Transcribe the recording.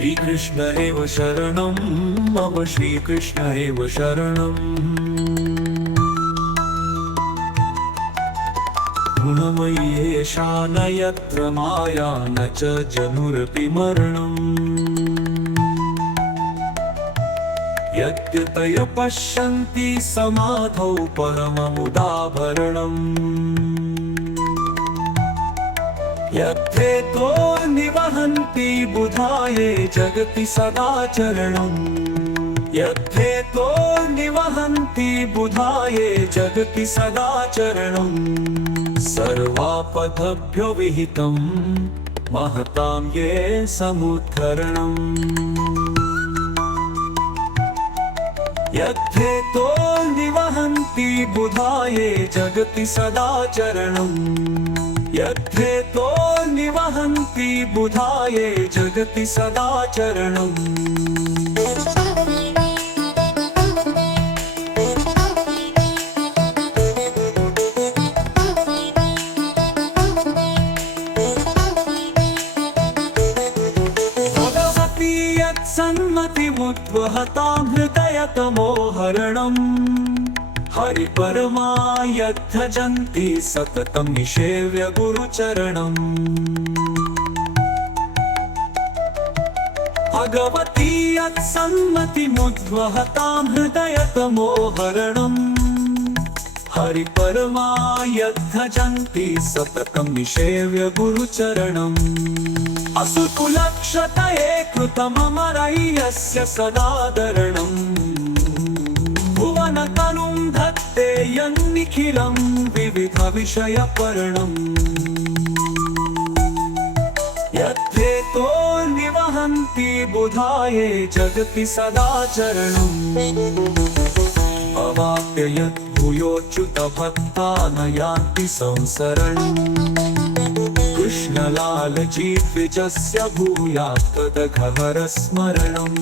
श्रीकृष्ण एव शरणं मम श्रीकृष्ण एव शरणम् गुणमय्येषा न यत्र माया न च जनुरपि मरणम् यद्यतय पश्यन्ति समाधौ परममुदाभरणम् यद्धेतो निवहन्ति बुधाये जगति सदाचरणम् यद्धेतो निवहन्ति बुधाये जगति सदाचरणम् सर्वापदभ्यो विहितं महतां ये समुद्धरणम् यद्धेतो निवहन्ति बुधाये जगति सदाचरणम् यद्धेतो निवहन्ति बुधाये जगति सदाचरणम् भगवती यत्सन्मतिमुद्वहतां हृदयतमोहरणम् हरिपरमा यद्धजन्ति सततं निषेव्य गुरुचरणम् भगवती यत्सन्मतिमुद्वहतां हृदयतमोहरणम् हरिपरमा यद्धजन्ति सततं निषेव्य गुरुचरणम् असुकुलक्षतये कृतममरय्यस्य सदादरणम् भुवनतनुं धत्ते यन्निखिलं विविधविषयपर्णम् यद्धेतो निवहन्ति बुधाये जगति सदाचरणम् अवाप्य यत् भूयोच्युतभक्ता न यान्ति संसरणम् कृष्णलाल जीविजस्य भूयात् तदघहर स्मरणम्